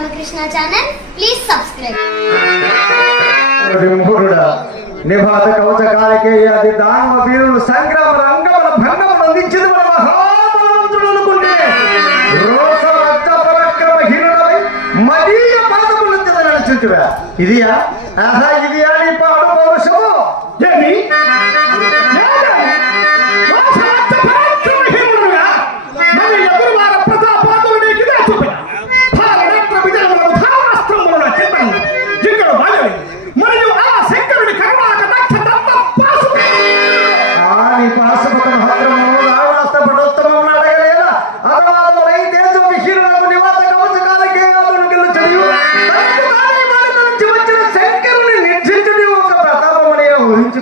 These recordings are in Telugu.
రామకృష్ణ ఛానల్. Please subscribe. విమూఢుడా నిభాత కవచ కాలికేయాది దానవ వీరులు సంగ్రామ రంగముల భంగములు అందించింది మన మహాబలవంతుడు అనుకుంటే. రోష రక్త పరాక్రమ హీనుడవై మదీయ పాదములు మీద నడుచుంటువా? ఇదియా? ఆహా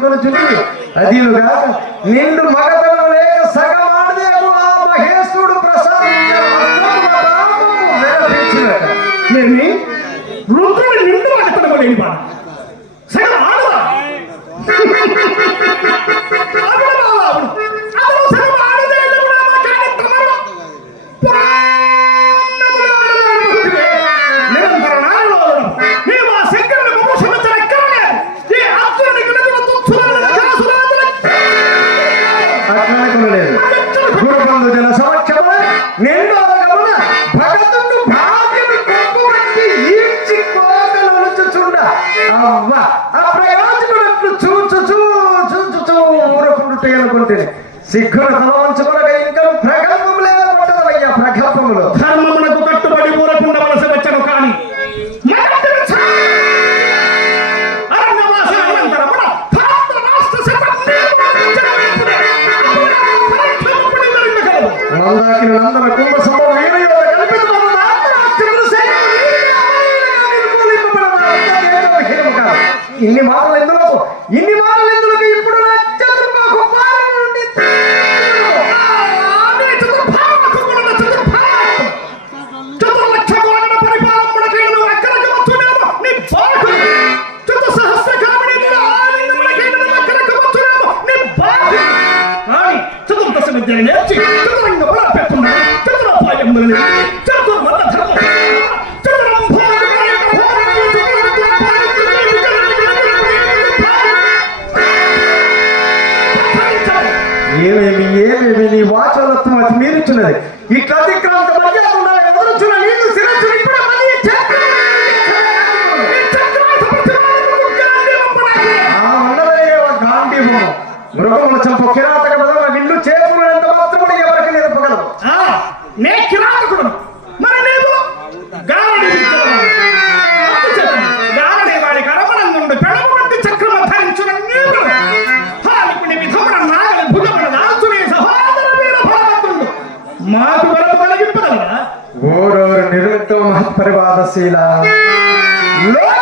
ఊహించుకొనుచుడి అదిలుగా నిండు మగతనం లేక సగమాడదేమో ఆ మహేశ్వరుడు ప్రసాదించిన రుద్రుడు నిండు మగతను లేని వాడు. సగం ఆడవా అట్లనుకొనలేదు గురుబంధు జన సమక్షమ నిండు అలగమున భగతుడు భాగ్యమి కొమ్మువట్టి ఈడ్చి కోకలొలుచుచుండ అవ్వ. ఆ ప్రయోజకుడు చూచుచూ చూచు ఊరకుండుటే అనుకుంటే సిగ్గును తలవంచుకునగా అంతకేదో హీనము సభ ఇన్ని మాటలు ఎందులో? ఇన్ని మాటలు ఎందులకు ఇప్పుడు నా చతురోపాయములను ఏమేమి ఏమేమి నీ వాచలత్వం అది మీరుచున్నది ఈ అతిక్రాంత మర్యాద ఉండాలి కిరా tua madre privata, Sila. Lo!